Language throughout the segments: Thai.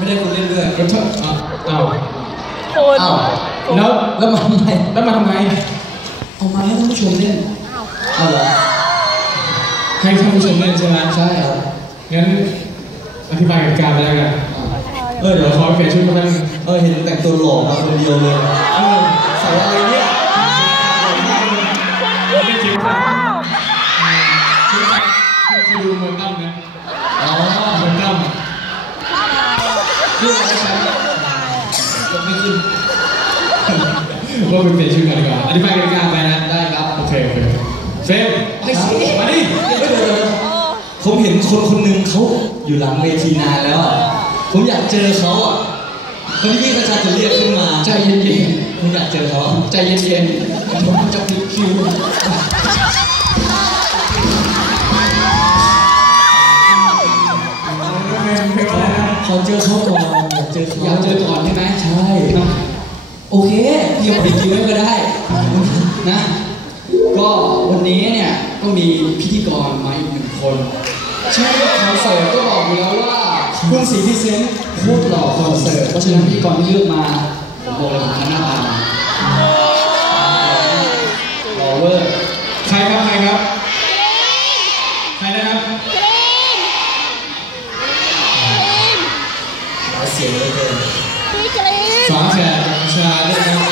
ไม่ได้คนเล่นด้วยแล้วถ้าอ้าวอ้าวคนอ้าวแล้วแล้วมาทำไมแล้วมาทำไมเอามาให้ท่านผู้ชมเล่นเอาเหรอให้ท่านผู้ชมเล่นใช่ไหมใช่ครับงั้นอธิบายกติกาไปแล้วกันเออเดี๋ยวขอไปเปลี่ยนชุดมาแป๊บนึงเออเห็นแต่งตัวหล่อมาคนเดียวเลยเออใส่อะไรเนี่ยไม่จริงค่ะคือดูเหมือนตั้มนะ อ๋อ เหมือนตั้ม เรื่ออะไรใช่ยกไม่ขึ้นว่าไปเปลี่ยนชุดกันดีกว่าอธิบายกติกาไปนะ ได้ครับ โอเคโอเคเฟรมไปสิมาดิเดี๋ยวเดี๋ยวเดี๋ยผมเห็นคนคนหนึ่งเขาอยู่หลังเวทีนานแล้วอะ ผมอยากเจอเขาอะคนที่พี่ประชาจะเรียกขึ้นมา ใจเย็นๆผมอยากเจอเขา ใจเย็นๆผมจะพิคิว ขอเจอเขาก่อนอยากเจอเขาอยากเจอก่อนใช่ไหมใช่ โอเคพี่ยกดีคิวให้ก็ได้นะ ก็วันนี้เนี่ยก็มีพิธีกรมาอีกหนึ่งคนชื่อคอนเสิร์ตก็บอกอยู่แล้วว่าคุณศรีพิเศษโคตรหล่อคอนเสิร์ตเพราะฉะนั้นพิธีกรที่เลือกมาผมบอกเลยผมคันหน้าตาหล่อเวอร์ใครครับใครครับ ใครนะครับ หลายเสียงเหลยเกินพี่กรีนฝาแฝดกับชาด้วยนะ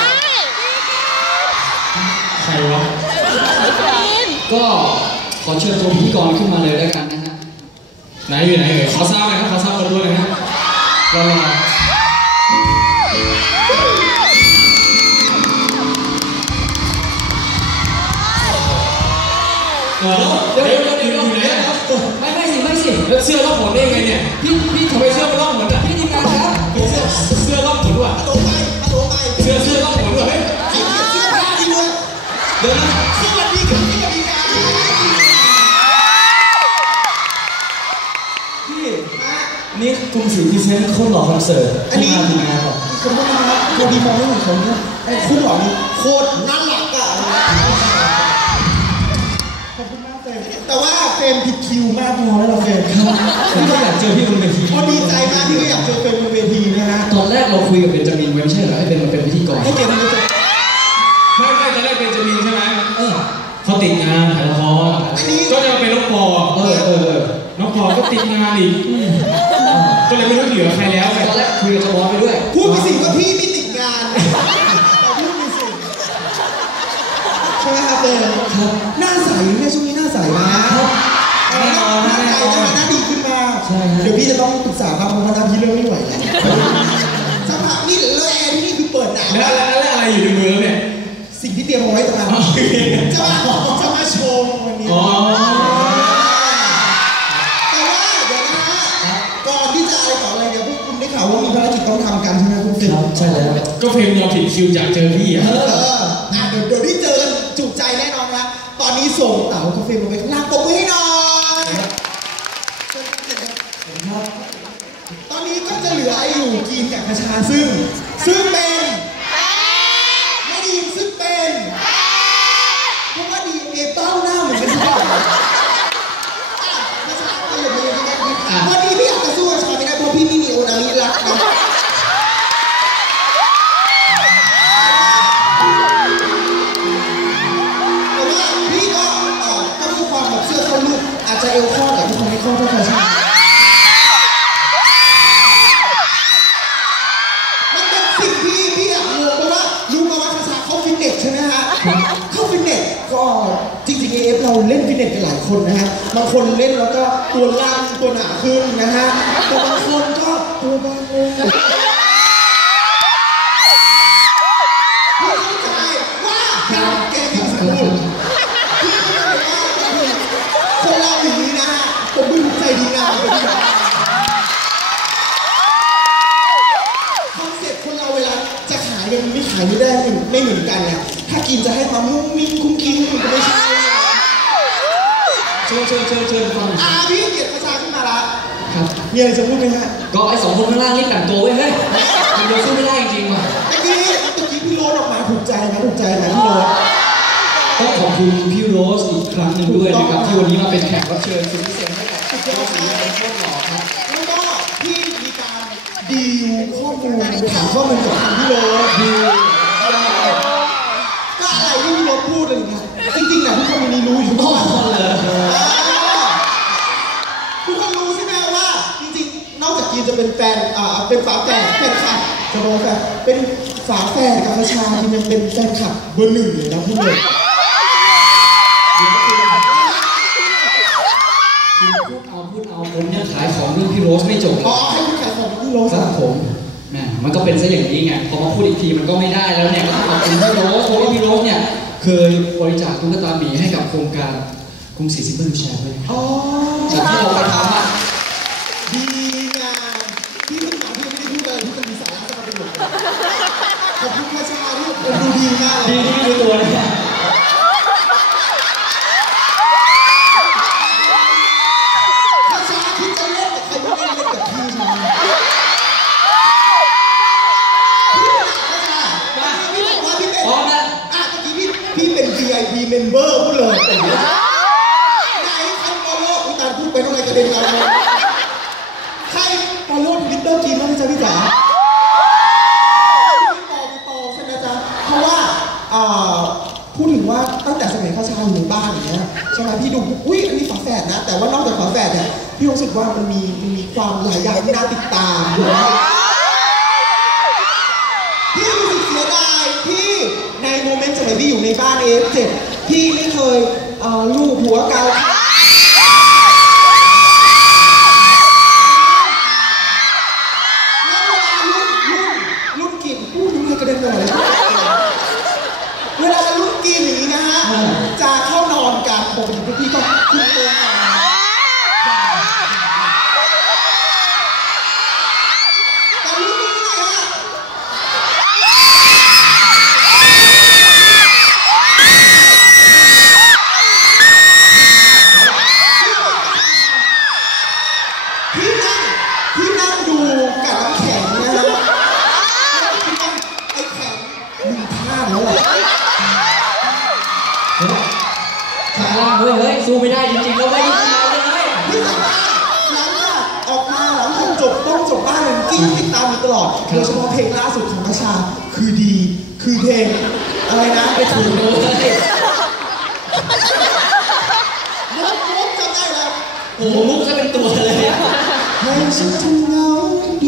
ใครวะพี่กรีนก็ขอเชิญตัวพิธีกรขึ้นมาเลยแล้วกันนะฮะไหนอยู่ไหนเอ่ยขอทราบหน่อยครับขอทราบคนด้วยหนะฮะรอรอเออเดี๋ยวเดี๋ยวเดี๋ยวเดี๋ยวเดี๋ยวไม่ไม่สิไม่สิแล้วเสื้อล่องหนได้ไงเนี่ยพี่พี่ทำไมเสื้อมันล่องหนอะพี่ทีมงานครับ เสื้อเสื้อล่องหนว่ะฮัลโหลไปฮัลโหลไปเสื้อเสื้อล่องหนว่ะเฮ้ยไอ้เสื้อผ้าดีด้วยเดี๋ยวนะสวัสดีครับสวัสดีครับพี่นี่กรุงศรีพรีเซนต์คนหล่อคอนเสิร์ตอันนี้ที่มาทีมงานบอกผมว่านะครับตัวดีมองไม่เหมือนคนเนี่ยไอ้คุณหล่อนี่โคตรน่ารักอะขอบคุณมากเฟรมแต่ว่าเฟรมผิดคิวมากพอแล้วเราเฟรมครับผมก็อยากเจอพี่บนเวทีพอดีใจมากที่ก็อยากเจอเฟรมบนเวทีนะฮะตอนแรก เราคุยกับเบนจามินไว้ไม่ใช่เหรอให้เป็นมาเป็นพิธีกรให้เฟรมมาเจอไม่ไม่จะได้เป็นจะมีใช่ไหมเออเขาติดงานถ่ายละครก็จะมาเป็นน้องปอเออเออเออน้องปอก็ติดงานอีกก็เลยไม่รู้เหลือใครแล้วไงตอนแรกคุยกับเจาบอสไปด้วยพูดไปสิว่าพี่ไม่ติดงานแต่พูดไปสิใช่ไหมครับเฟรมครับหน้าใสเนี่ยช่วงนี้หน้าใสนะเออหน้าหน้าใสจะมาหน้าดีขึ้นมาใช่ฮะเดี๋ยวพี่จะต้องปรึกษาครับเพราะว่าหน้าพี่เริ่มไม่ไหวแล้วสักพัก นี่เลยแอร์ที่นี่คือเปิดหนาวแล้วแล้วแล้วอะไรอยู่ในมือแล้วเนี่ยสิ่งที่เตรียมเอาไว้จะมาจะมาจะมาโชว์วันนี้อ๋อแต่ว่าเดี๋ยวนะฮะก่อนที่จะอะไรต่ออะไรเดี๋ยวพวกคุณได้ข่าวว่ามีภารกิจต้องทำกันใช่ไหมคุณฟิลครับใช่แล้วก็เพลงยอมผิดคิวอยากเจอพี่อะเอออะเดี๋ยวเดี๋ยวได้เจอกันจุใจแน่นอนนะตอนนี้ส่งเต๋ากับฟิลมาไว้ข้างล่างปรบมือให้หน่อยตอนนี้ก็จะเหลือไอ้อยู่กีนกับคา ชาซึ่งซึ่งเป็น ฮะเข้าฟิตเนสก็จริงๆเอฟเราเล่นฟิตเนสกันหลายคนนะฮะบางคนเล่นแล้วก็ตัวล่างตัวหนาขึ้นนะฮะแต่บางคนก็ตัวบางลง กินจะให้มามุ้งมิ้งคุ้งกิ้งมันก็ไม่ใช่เชิญเชิญเชิญเชิญฟังอ่าพี่เกียรติประชาขึ้นมาละครับมีอะไรจะพูดไหมฮะก็ไอ้สองคนข้างล่างนี่แต่งตัวไว้ยเฮ้ยมันเดียวสู้ไม่ได้จริงๆว่ะเมื่อกี้เมื่อกี้พี่โรดออกมาถูกใจนะถูกใจนะพี่โรดต้องขอบคุณพี่โรสอีกครั้งหนึ่งด้วยนะครับที่วันนี้มาเป็นแขกรับเชิญสุดพิเศษให้กับเจ้าสีเป็นโคตรหล่อครับแล้วก็พี่มีการบดีลข้อมูลถามข้อมูลกับทางพี่โรสดีก็อะไรที่พี่โรสพูด อะไรอย่างเงี้ยจริงๆนะทุกคนในนี้รู้อยู่โอ้ว่าโหเลยทุกคนรู้ใช่ไหมว่า จริงๆ นอกจากกีนจะเป็นแฟนอ่าเป็นฝาแฝดแฟนคลับจะบอกว่าแฟนเป็นฝาแฝดกับประชาที่ยังเป็นแฟนคลับเบอร์หนึ่งเลยนะพูดเลยพูดเอาพูดเอาผมยังขายของเรื่องพี่โรสไม่จบเลอ๋อยให้คุณขายของพี่โรสครับผมนะมันก็เป็นซะอย่างนี้ไงพอมาพูดอีกทีมันก็ไม่ได้แล้วเนี่ยก็ต้องขอบคุณพี่โรสเพราะว่าพี่โรสเนี่ย เคยบริจาคตุ๊กตาหมีให้กับโครงการกรุงศรีซิมเบิลแชร์ด้วยอ๋อจากที่เราไปทำอะ ดีงามพี่เป็นหมาที่ไม่ได้พูดเลยที่จะมีสาระจะมาเป็นหมดขอบคุณประชาที่เป็นดูดีมากเลดียที่ไม่รู้ตัวเลยเนี่ยประ ดไปทำไมกระเด็นเราใครฟอลโล่ทวิตเตอร์จีนบ้างไหมจ๊ะพี่จ๋าพี่ปอพี่ปอใช่ไหมจ๊ะเพราะว่าเอ่อพูดถึงว่าตั้งแต่สมัยเข้าชาวอยู่บ้านอย่างเงี้ยใช่ไหมพี่ดูอุ้ยอันนี้ฝาแฝดนะ แต่ว่านอกจากฝาแฝดเนี่ยพี่รู้สึกว่ามันมีมันมีความหลายอย่างที่น่าติดตามพี่รู้สึกเสียดายที่ในโมเมนต์สมัยพี่อยู่ในบ้าน F7 พี่ไม่เคยเอ่อลูบหัวเกา อยู่ตลอดโดยเฉพาะเพลงล่าสุดของประชาคือดี คือเพลงอะไรนะไปถูกเลยมุกมุกจำได้แล้วโอ้โหมุกซะเป็นตัวเลยอะให้ฉันทำเงาดี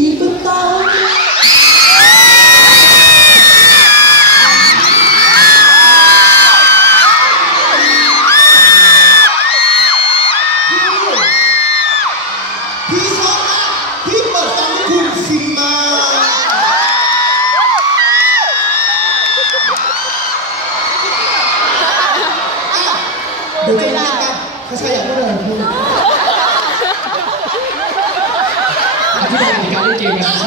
ายใ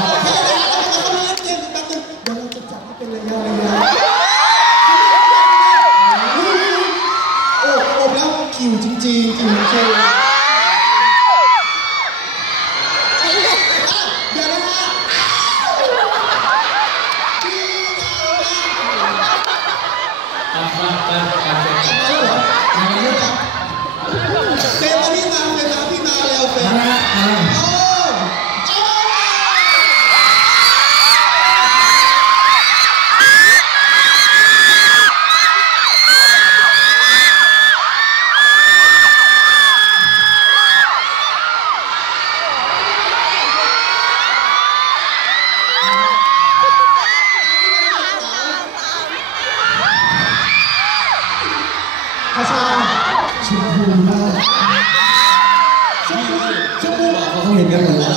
กันหระ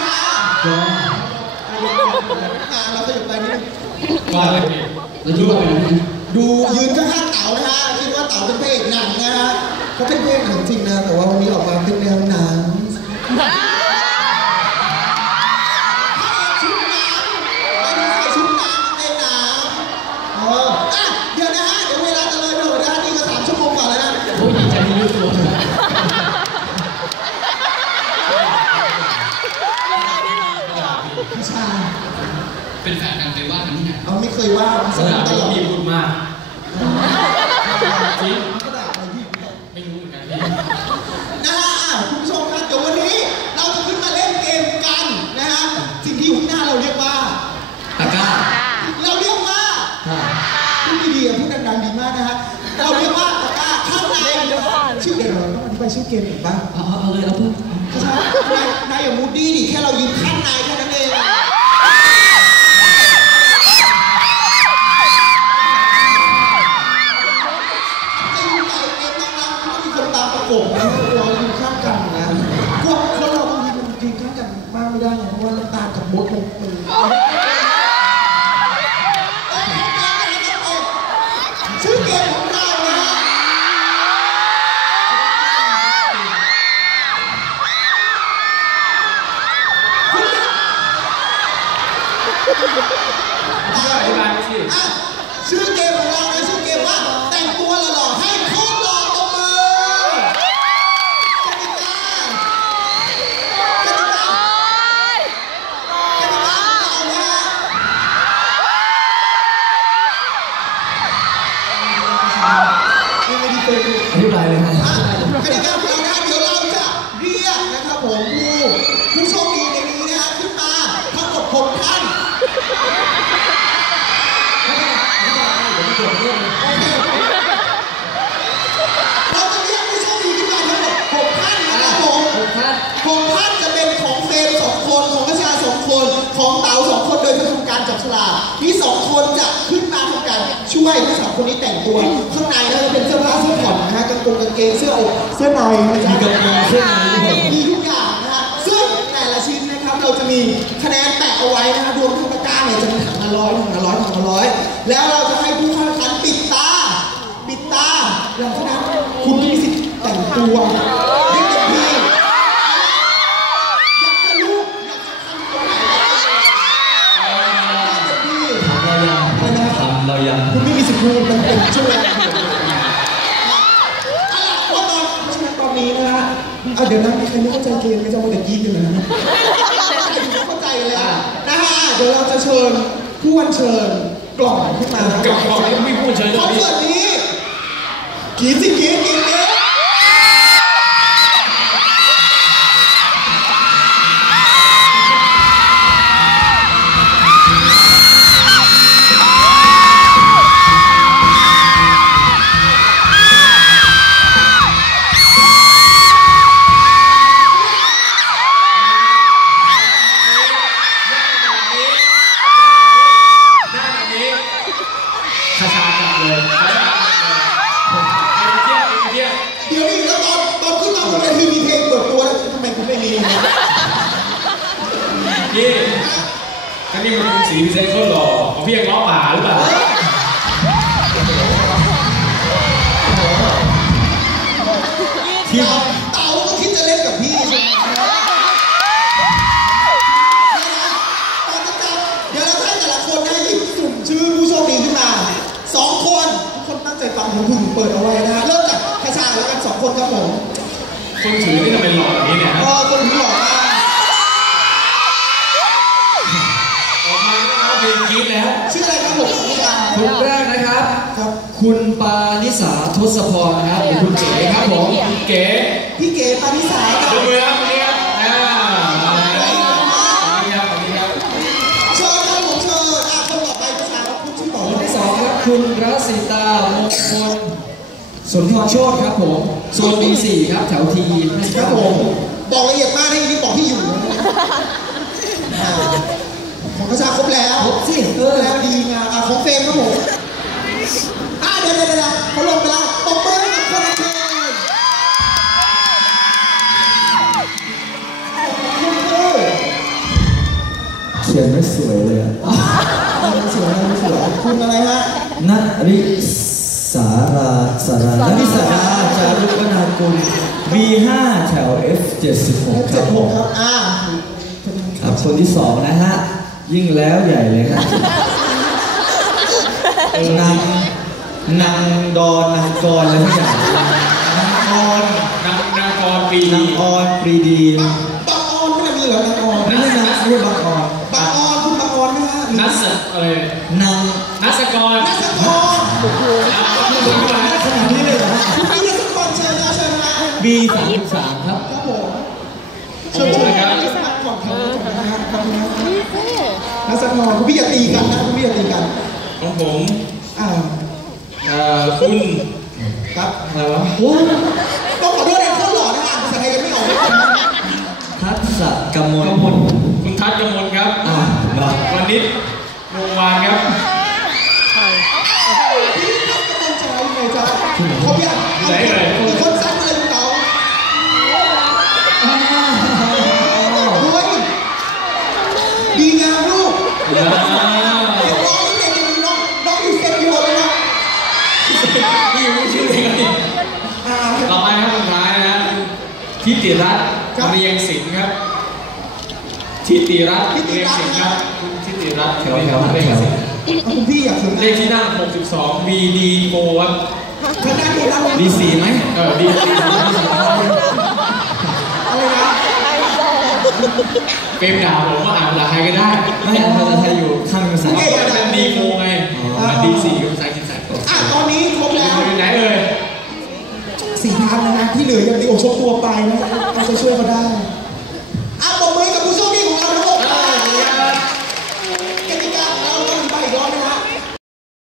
ชาก็เราขยับไปนิดนึงว่าอะไรพี่เราคิดว่าเป็นะดูยืนข้างๆเต๋านะฮะคิดว่าเต๋าเป็นเอกหนังนะฮะเขาเป็นเอกหนังจริงนะแต่ว่าวันนี้ออกมาเป็นแนวหนัง เ็นแฟนกันไปว่ากันที่ไหนเราไม่เคยว่าสนามมีพูดมากจริงไปม่รู้เหมือนกันนะฮะคุณผู้ชมครับเดี๋ยววันนี้ เราจะมาเล่นเกมกันนะฮะสิ่งที่อข้างหน้าเราเรียกว่าตะก้าเราเรียกว่าพูดดีๆพูดดังๆดีมากนะฮะเราเรียกว่าตะก้าข้างในชื่อเดี๋เราต้องอธิบายชื่อเกมอีกบ้างเอาเลยเอาเพิ่มนายอย่ามูดดี้ดิแค่เรายืนข้างในแค่นั้นเอง อะชื่อเกมของเรานะชื่อเกมว่าแต่งตัวหล่อๆให้โคตรหล่อตบมือกติกากติกากติกาของเรานะฮะยังไม่ได้เป็น อธิบายเลยฮะ อะกติกาของเรานะเดี๋ยวเราจะเรียกนะครับผม ช่วยทั้งสองคนนี้แต่งตัว ข้างในนะจะเป็นเสื้อผ้าเสื้อผ่อนนะฮะกางเกงกางเกงเสื้ออกเสื้อในนะจ๊ะมีกางเกงเสื้อในด้วย มีทุกอย่างนะฮะซึ่งแต่ละชิ้นนะครับเราจะมีคะแนนแปะเอาไว้นะฮะรวมทั้งตะกร้าเนี่ยจะมีถังละร้อยถังละร้อยถังละร้อยแล้วเราจะให้ผู้เข้าแข่งขันปิดตา ปิดตาหลังจากนั้นคุณมีสิทธิ์แต่งตัว พูดมันเป็นช่วงเวลาที่ผมเอะว่าตอนเพราะฉะนั้นตอนนี้นะฮะเอาเดี๋ยวนะมีใครไม่เข้าใจเกมก็จะมาแต่ยี้กันเลยนะเข้าใจกันแล้วนะฮะเดี๋ยวเราจะเชิญผู้อัญเชิญกล่องขึ้นมา กล่องไม่พูดเฉยคเลอนยเสิร์ตนี้กีสิกรีดกรีดก มันเป็นคนหล่อของพี่ยังล้อป่าหรือเปล่าที่เต๋าก็คิดจะเล่นกับพี่ใช่ไหมเดี๋ยวเราให้แต่ละคนนะหยิบสุ่มชื่อผู้โชคดีขึ้นมาสองคนทุกคนตั้งใจฟังผมถึงเปิดเอาไว้นะฮะเริ่มจากคาชาแล้วกันสองคนครับผมคนถือนี่ทำไมหล่อแบบนี้เนี่ยเอฮะอคนที่หล่อมาก แล้วเพลงกรี๊ดแล้ว ชื่ออะไรครับผมพี่อาคนแรกนะครับครับ คุณปานิสาทศพรนะครับหรือคุณเก๋ครับผม เก๋ พี่เก๋ปานิสากับดูมือครับคนนี้ครับอ่ามาแล้วคนนี้ครับคนนี้ครับเชิญครับผมเชิญอะคนต่อไปคาชาพูดชื่อต่อคนเลยที่สองครับคุณรัสิตามงคลสนทรโชตครับผมโซน B4 ครับแถวทีครับผมบอกละเอียดมากนะนี่บอกที่อยู่นะอ่า ของคาชาครบแล้วครบสิเออแล้วดีงามอะของเฟรมครับผมอะเดี๋ยวเดี๋ยวเดี๋ยวเขาลงไปแล้วตบมือให้กับคนละเชิญคุณคือเขียนไม่สวยเลยอะไม่สวยไม่สวยคุณอะไรฮะนัทริสาราสารานัทริสาราจารุวนากุล B5 แถว F76 คเจ็รัดบหผกมครับอ่าครับคนที่สองนะฮะ ยิ่งแล้วใหญ่เลยครับนางนางดอนนางกรอะไรทุกอย่างนางออนนางนางกรปีนางออนปรีดีบางบางออนไม่ได้มีเหรอบางออนนั่นนะเรียกบางออนบางออนคุณบางออนไหมฮะนัสอะไรนางนัสกรนัสกรโอ่าพูดถึงมาขนาดนี้เลยเหรอฮะปีนัสกรเชิญนะเชิญนะ B33 ครับครับผมเชิญเชิญครับก่อนครับนะครับครับนะครับ นักสักนอคุณพี่อย่าตีกันนะคุณพี่อย่าตีกันของผมอ่าอ่าคุณครับอะไรวะโอ้ต้องขอโทษแทนคนหล่อนะอ่านภาษาไทยกันไม่ออกทัศกมลคุณทัศกมลครับอ่าวันนี้วงวานครับพี่ทัศกมลชอไหนจ๊ะเขาอยากไหนเลย ติรัตน์เรียงสิงห์ครับ ทิติรัตน์เรียงสิงห์ครับคุณทิติรัตน์แถวแถวเรียงแถวสิงห์คุณพี่อยากเสริมเลขที่นั่ง 62 BD โครับคณะเดียวกันดีสี่ไหมเออ D4 อะไรนะเฟรมด่าผมว่าอ่านภาษาไทยก็ได้ ไม่อ่านภาษาไทยอยู่ข้างภาษาเพราะมันเป็น D4 ไงอ่าน D4 กับภาษาอังกฤษใส่ตัวอะตอนนี้ครบแล้วอยู่ไหนเอ่ย สี่พันนะที่เหลือยังตีอกชกตัวไปนะเอาจจช่วยเขาได้